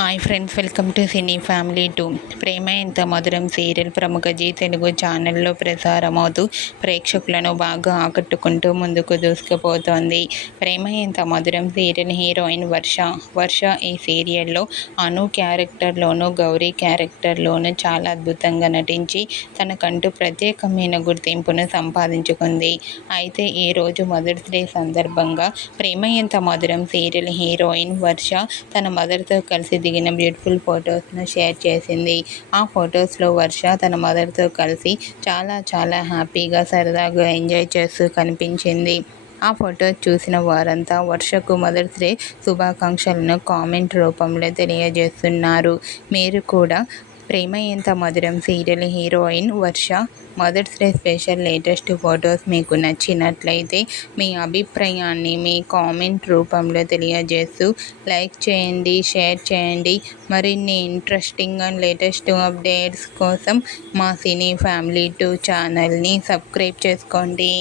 Hi friends, welcome to cine family 2. Prema Entha Madhuram serial ప్రముఖ G Telugu ఛానల్లో ప్రసారమవుతూ ప్రేక్షకులను బాగా ఆకట్టుకుంటూ ముందుకు దూసుకుపోతోంది. ప్రేమ ఎంత మధురం సీరియల్ హీరోయిన్ వర్ష ఈ సీరియల్లో అను క్యారెక్టర్లోనూ గౌరీ క్యారెక్టర్లోనూ చాలా అద్భుతంగా నటించి తనకంటూ ప్రత్యేకమైన గుర్తింపును సంపాదించుకుంది. అయితే ఈరోజు మదర్స్ డే సందర్భంగా ప్రేమ ఎంత మధురం సీరియల్ హీరోయిన్ వర్ష తన మదర్తో కలిసి దిగిన బ్యూటిఫుల్ ఫొటోస్ను షేర్ చేసింది. ఆ ఫొటోస్లో వర్ష తన మదర్తో కలిసి చాలా హ్యాపీగా సరదాగా ఎంజాయ్ చేస్తూ కనిపించింది. ఆ ఫొటోస్ చూసిన వారంతా వర్షకు మదర్స్ డే శుభాకాంక్షలను కామెంట్ రూపంలో తెలియజేస్తున్నారు. మీరు కూడా Prema Entha Madhuram serial heroine Varsha Mother's Day special latest photos మీకు నచ్చినట్లయితే మీ అభిప్రాయాన్ని మీ కామెంట్ రూపంలో తెలియజేస్తూ లైక్ చేయండి, షేర్ చేయండి. మరిన్ని ఇంట్రెస్టింగ్ అండ్ లేటెస్ట్ అప్డేట్స్ కోసం మా సినీ ఫ్యామిలీ 2 ఛానల్ని సబ్స్క్రైబ్ చేసుకోండి.